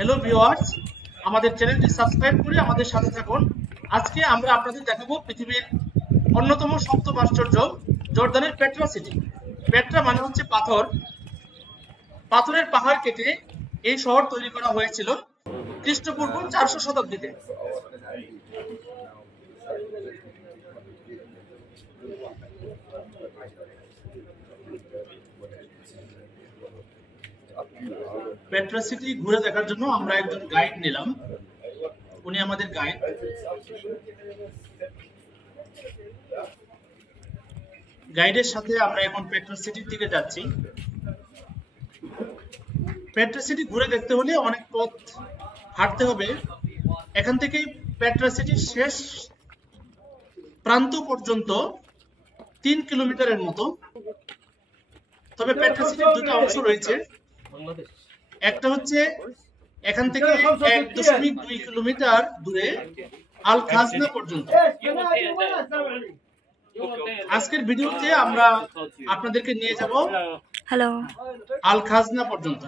Hello viewers, আমাদের চ্যানেলটি সাবস্ক্রাইব করে আমাদের সাথে থাকুন। আজকে আমরা আপনাদের দেখাবো পৃথিবীর অন্যতম সপ্তম আশ্চর্য জর্দানের পেট্রা সিটি। পেট্রা মানে হচ্ছে পাথর। পাথরের পাহাড় কেটে এই শহর তৈরি করা হয়েছিল খ্রিস্টপূর্ব 400 শতাব্দীতে। পেট্রা সিটি ঘুরে দেখার জন্য আমরা একজন গাইড নিলাম। উনি আমাদের গাইড। গাইডের সাথে আমরা এখন পেট্রা সিটির দিকে যাচ্ছি। পেট্রা সিটি ঘুরে দেখতে হলে অনেক পথ হাঁটতে হবে। এখান থেকে পেট্রা সিটির শেষ প্রান্ত পর্যন্ত 3 কিলোমিটারের মতো। তবে পেট্রা সিটির দুটো অংশ রয়েছে। একটা হচ্ছে এখান থেকে 1.2 কিলোমিটার দূরে আল খাজনা পর্যন্ত। আজকের ভিডিওতে আমরা আপনাদেরকে নিয়ে যাব আল খাজনা পর্যন্ত।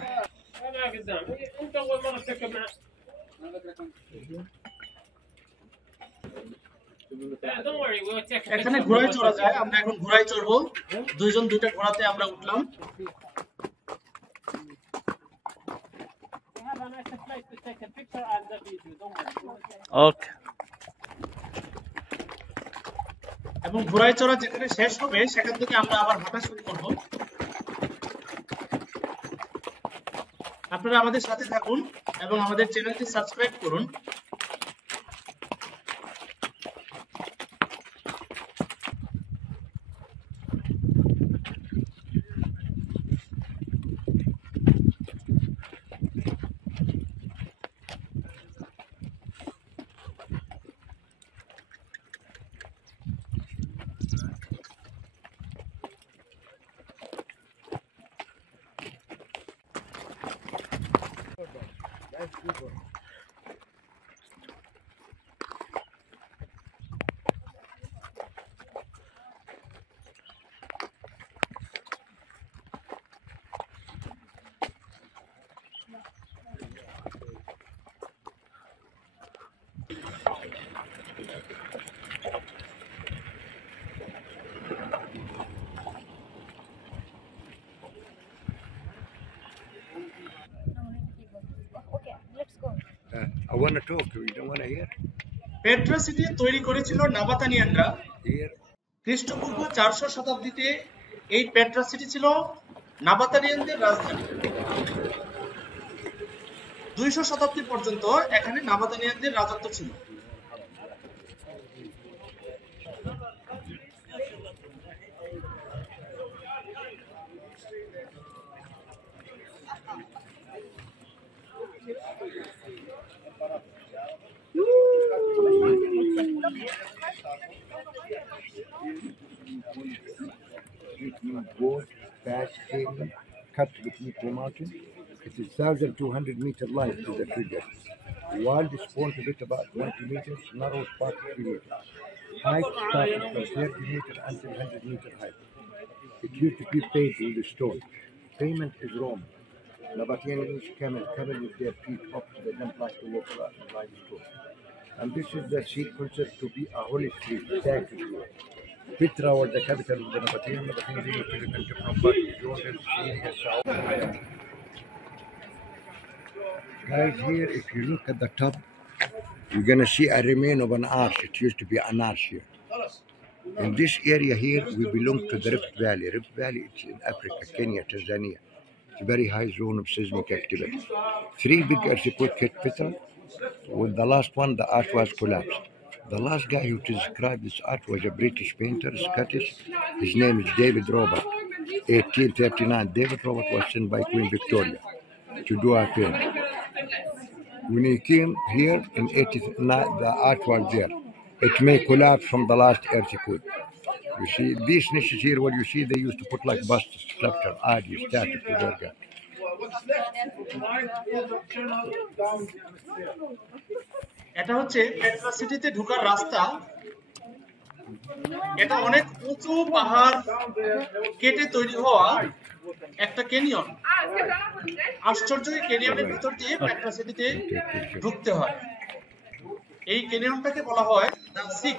এখানে ঘোড়ায় চড়া যায়। আমরা এখন ঘোড়ায় চড়বো। দুইজন দুইটা ঘোড়াতে আমরা উঠলাম। ওকে। এবং ঘোড়ায় চড়া যেখানে শেষ হবে সেখান থেকে আমরা আবার হাঁটা শুরু করব। আপনারা আমাদের সাথে থাকুন এবং আমাদের চ্যানেলটি সাবস্ক্রাইব করুন। I want to talk to you. You don't want to hear? Petra city তৈরি করেছিল নাবাতানিয়ানরা। Here. খ্রিস্টপূর্ব 400 শতাব্দীতে এই পেট্রা সিটি ছিল নাবাতানিয়ানদের রাজধানী। 200 শতাব্দী পর্যন্ত এখানে নাবাতানিয়ানদের রাজত্ব ছিল। Board, fast cable, cut between the mountain. It is 1,200-meter line to the trigger. Wide point of it about 20 meters, narrow spot 3 meters. Height starting from 30 meters until 100 meter height. It used to be paved with the stone. Pavement is Roman. Nabateans came and covered with their feet up to the dump like to walk around by the stone. And this is the sequence to be a holy street, sacred street. Petra was the capital of the Nabatean. Nabatean used to return to from Jordan, Syria, South. Guys, here, if you look at the top, you're going to see a remain of an arch. It used to be an arch here. In this area here, we belong to the Rift Valley. Rift Valley, it's in Africa, Kenya, Tanzania. It's a very high zone of seismic activity. 3 big earthquakes hit Petra. With the last one, the arch was collapsed. The last guy who described this art was a British painter, Scottish. His name is David Robert. 1839. David Robert was sent by Queen Victoria to do a painting. When he came here in 89, the art was there. It may collapse from the last earthquake. You see, these niches here, what you see, they used to put like bust sculpture, adi, statue to their god. এটা হচ্ছে পেট্রা সিটিতে ঢোকার রাস্তা। এটা অনেক উঁচু পাহাড় কেটে তৈরি হওয়া একটা ক্যানিয়ন। আশ্চর্য, এই ক্যানিয়নের ভিতর দিয়ে পেট্রা সিটিতে ঢুকতে হয়। এই ক্যানিয়নটাকে বলা হয় the Siq.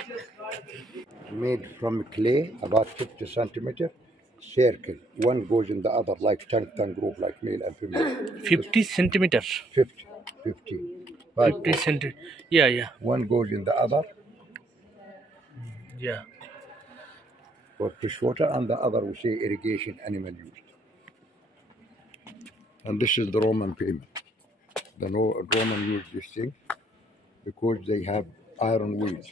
Made from clay, about 50 centimeter, circle. One goes in the other, like tongue group, like male and female. 50 centimeters. 50, 50. Five 50 goes. centimeters. Yeah, yeah, One goes in the other yeah. for fish water, and the other we say irrigation animal used. And this is the Roman payment. The Roman used this thing because they have iron wheels.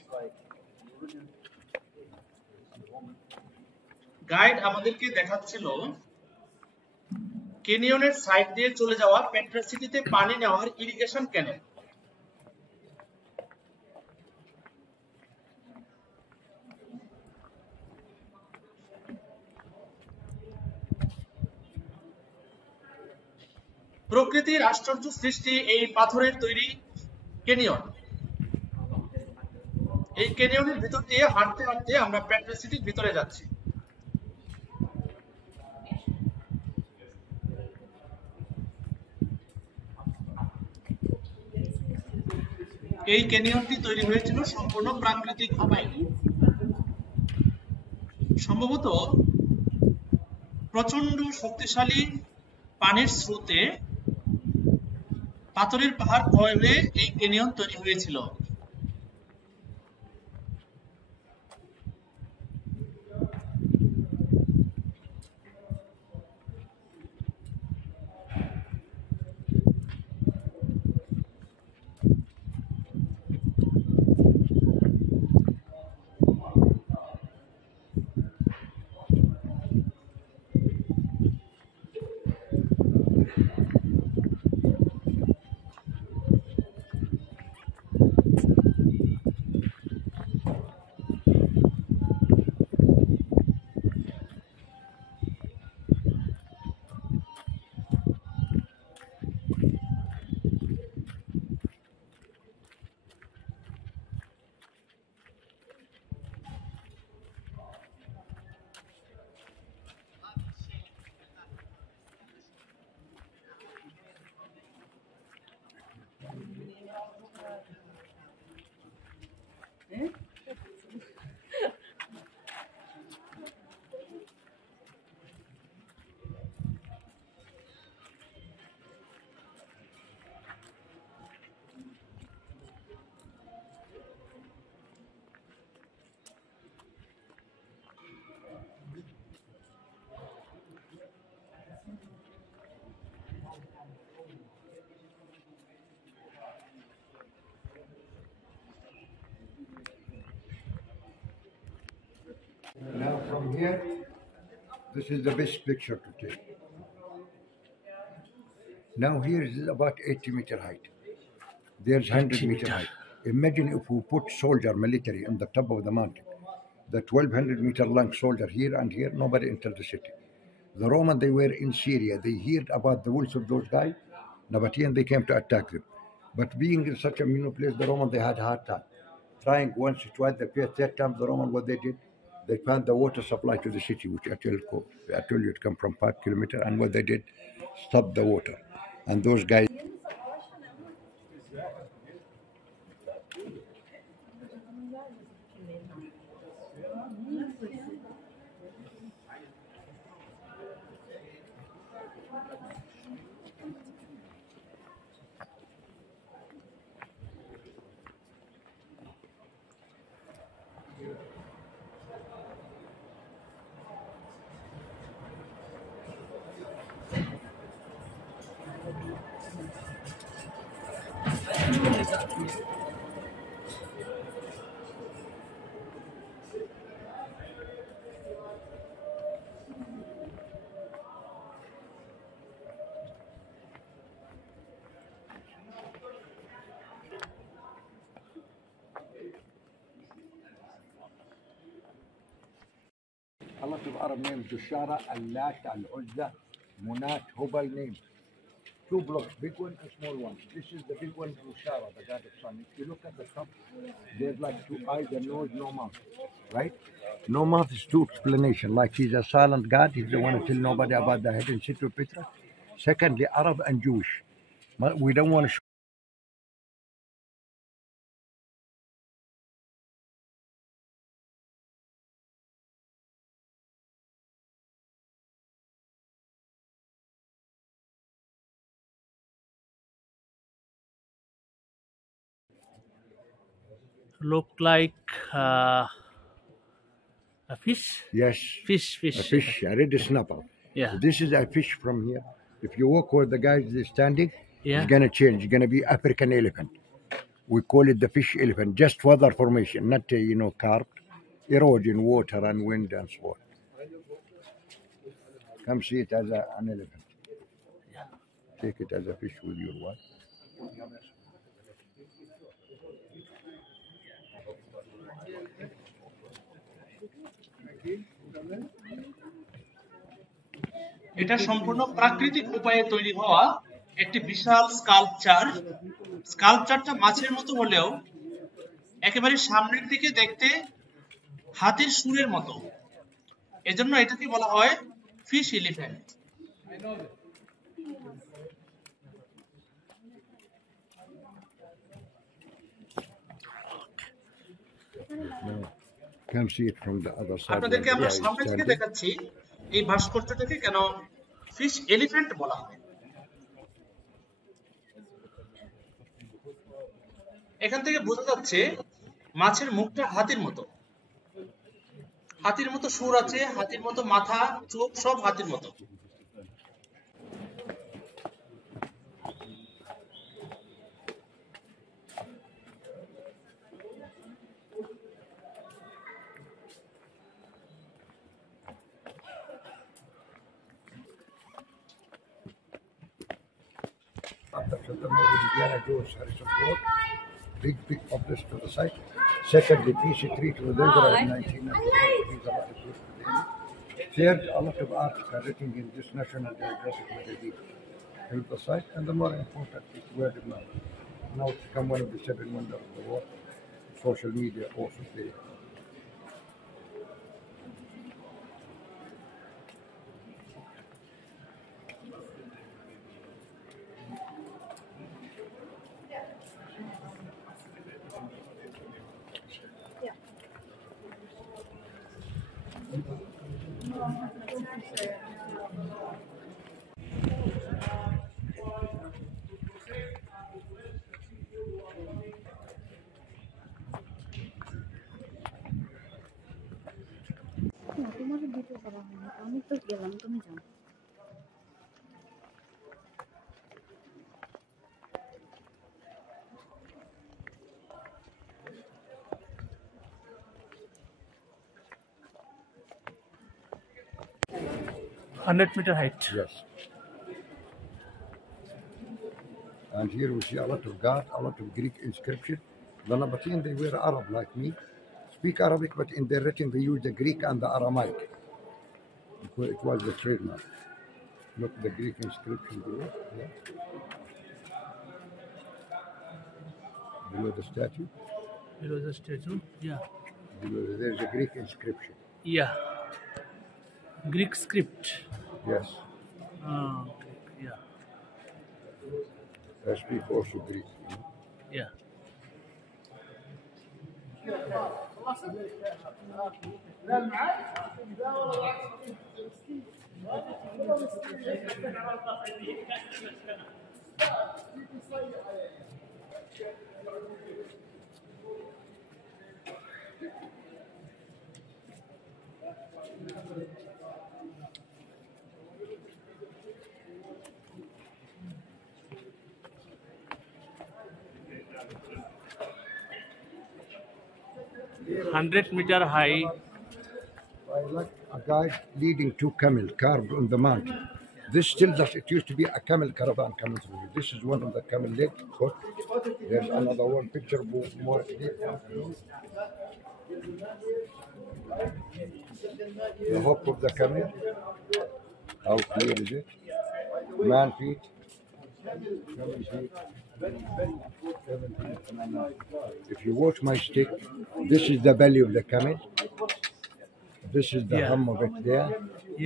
Guide আমাদেরকে দেখাচ্ছিল ক্যানিয়নের সাইড দিয়ে চলে যাওয়া পেট্রা সিটিতে পানি নেওয়ার ইরিগেশন ক্যানেল। প্রকৃতির আশ্চর্য সৃষ্টি এই পাথরের তৈরি ক্যানিয়ন। এই ক্যানিয়নের ভিতর দিয়ে হাঁটতে হাঁটতে আমরা পেট্রা সিটির ভিতরে যাচ্ছি। এই ক্যানিয়নটি তৈরি হয়েছিল সম্পূর্ণ প্রাকৃতিক উপায়ে। সম্ভবত প্রচন্ড শক্তিশালী পানির স্রোতে পাথরের পাহাড় ক্ষয় হয়ে এই ক্যানিয়ন তৈরি হয়েছিল। Now from here, this is the best picture to take. Now here is about 80-meter height. There's 100-meter height. Imagine if we put soldier military on the top of the mountain. The 1,200-meter long soldier here and here, nobody entered the city. The Roman, they were in Syria. They heard about the wills of those guys, Nabatean, they came to attack them. But being in such a mean place, the Roman, they had a hard time. Trying once, twice, the third time, the Roman, what they did, they found the water supply to the city, which I told you it come from 5 kilometers, and what they did, stop the water. And those guys, a lot of Arab names, Dushara, Allat, Al-Uzza, Munat, Hubal names. two blocks, big one and small one. This is the big one, Rushara, the god of sun. If you look at the top, there's like two eyes and nose, no mouth, right? No mouth is two explanation. Like he's a silent god. He doesn't want to tell nobody about the hidden city of Petra. Secondly, Arab and Jewish. But we don't want to Look like a fish. Yes. Fish. A fish, a red snapper. Yeah. This is a fish from here. If you walk where the guy is standing, Yeah. it's gonna change. It's gonna be African elephant. We call it the fish elephant, just weather formation, not carved. Erosion, water, and wind and so on. Come see it as an elephant. Take it as a fish with your wife. এটা সম্পূর্ণ প্রাকৃতিক উপায়ে তৈরি হওয়া একটি বিশাল স্কাল্পচারটা মাছের মতো হলেও একেবারে সামনের দিকে দেখতে হাতির সুরের মতো, এজন্য এটাকে বলা হয় fish elephant. Come see it from the other side. আপনাদেরকে আমরা সামনে থেকে দেখাচ্ছি এই ভাস্কর্যটাকে কেন ফিশ এলিফ্যান্ট বলা হয়। এখান থেকে বোঝা যাচ্ছে মাছের মুখটা হাতির মতো সুর আছে, হাতির মতো মাথা, চোখ সব হাতির মতো। Big obelisk to the site. Secondly, PC3 to the river in 1994. Third, a lot of articles written in this National Geographic magazine help the site, and the more important is word of mouth. Now it's become one of the 7 wonders of the world. Social media also play. তোমার দিতে করা হয়নি, আমি তো গেলাম, তুমি যাও। $100 height. Yes. And here we see a lot of God, a lot of Greek inscription. The Nabatean, they were Arab like me, speak Arabic, but in their written they use the Greek and the Aramaic. It was the trademark. Look, the Greek inscription below. Yeah. Below the statue. Below the statue. Yeah. Below, there's a Greek inscription. Yeah. Greek script. Yes. Yeah. I speak also Greek. Yeah. $100 high. I like a guide leading two camel carved on the mountain. This tells us it used to be a camel caravan coming through here. This is one of the camel leg. There's another one picture more. The hope of the camel. How clear is it? Man feet. If you watch my stick, this is the belly of the camel. This is the Yeah. hum of it there.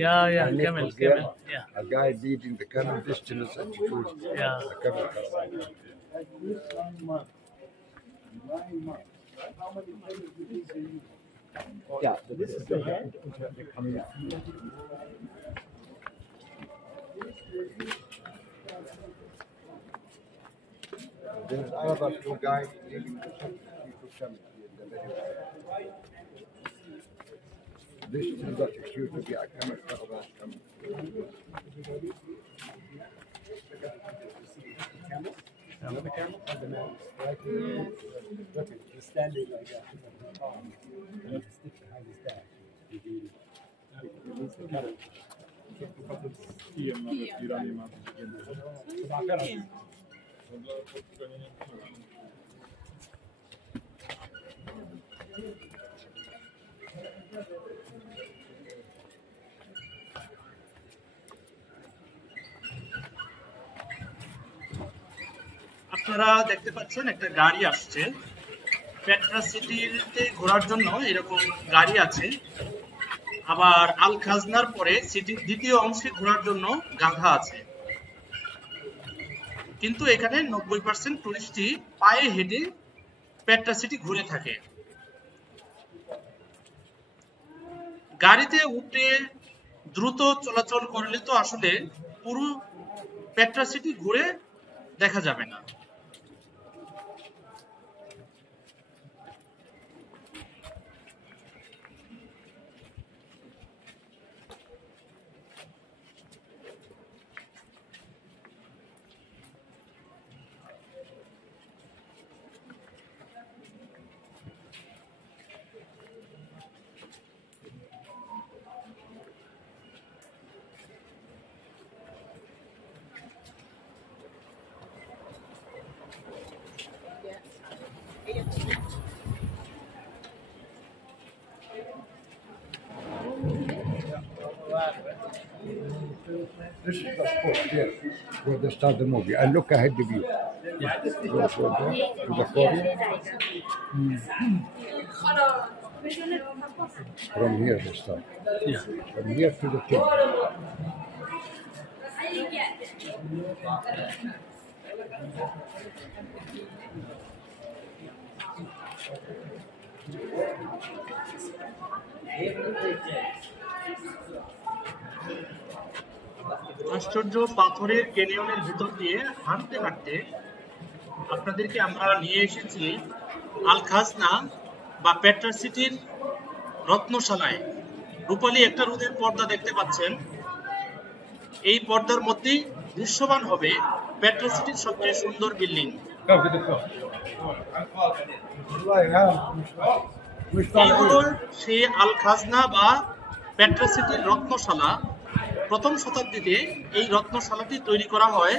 Yeah, And it camel, was there. camel. Yeah, A guy leading the camel. This still is attitude. yeah. The camel. Yeah, this is the head. There's another two guys leading the camel. This is what it used to be a camel. He's standing like that. And the stick behind his back. আপনারা দেখতে পাচ্ছেন একটা গাড়ি আসছে পেট্রা সিটিতে ঘোরার জন্য। এরকম গাড়ি আছে। আবার আল খাজনার পরে সিটির দ্বিতীয় অংশে ঘোরার জন্য গাধা আছে। কিন্তু এখানে 90% টুরিস্টই পায়ে হেঁটে পেট্রা সিটি ঘুরে থাকে। গাড়িতে উঠে দ্রুত চলাচল করলে তো আসলে পুরো পেট্রা সিটি ঘুরে দেখা যাবে না। This is the spot here where they start the movie. And look ahead of you. Go from there to the corner. From here they start. Yeah. From here to the top. আশ্চর্য পাথরের ক্যানিয়নের ভিতর দিয়ে হাঁটতে হাঁটতে আপনাদেরকে আমরা নিয়ে এসেছি আল খাজনা বা পেট্রা সিটির রত্নশালায়। রূপালী একটা রোদের পর্দা দেখতে পাচ্ছেন। এই পর্দার মধ্যেই দৃশ্যমান হবে পেট্রা সিটির সবচেয়ে সুন্দর বিল্ডিং। এই হলো সেই আল খাজনা বা পেট্রা সিটির রত্নশালা। প্রথম শতাব্দীতে এই রত্নশালাটি তৈরি করা হয়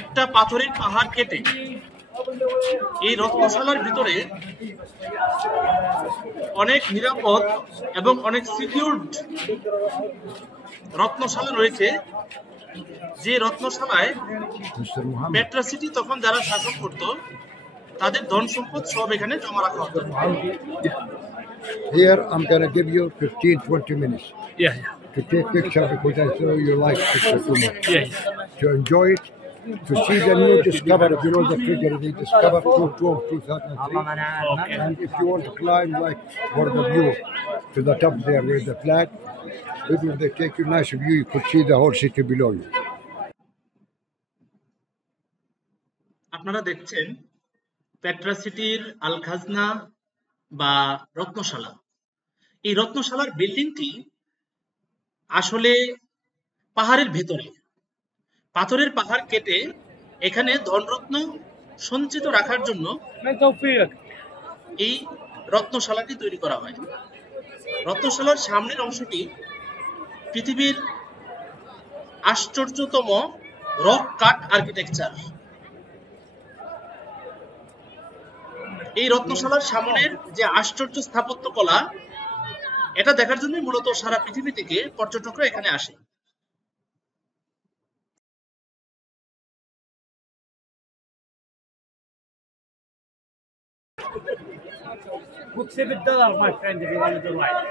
একটা পাথরের পাহাড় কেটে। এই রত্নশালার ভিতরে অনেক নিরাপদ এবং অনেক সিকিউরড রত্নশালা রয়েছে, যে রত্নশালায় Mr. Muhammad. পেট্রা সিটি তখন যারা শাসন করত তাদের ধন সম্পদ সব এখানে জমা রাখা হতো। Here I'm going to give you 15-20 minutes Yeah, to take picture because I know you like picture too much. yeah. To enjoy it, to see the new discovery, you know the figure they discovered 2003. Okay. And if you want to climb like for the view to the top there where the flag, even if they take you nice view, you could see the whole city below you. আপনারা দেখছেন পেট্রা সিটির আল খাজনা বা রত্নশালা। এই রত্নশালার বিল্ডিংটি আসলে পাহাড়ের ভেতরে, পাথরের পাহাড় কেটে এখানে ধনরত্ন সঞ্চিত রাখার জন্য এই রত্নশালাটি তৈরি করা হয়। রত্নশালার সামনের অংশটি পৃথিবীর আশ্চর্যতম রক কাট আর্কিটেকচার। এই রত্নশালার সামনের যে আশ্চর্য স্থাপত্য কলা, এটা দেখার জন্য মূলত সারা পৃথিবী থেকে পর্যটকরা এখানে আসে। Book $7, my friend, if you want to ride.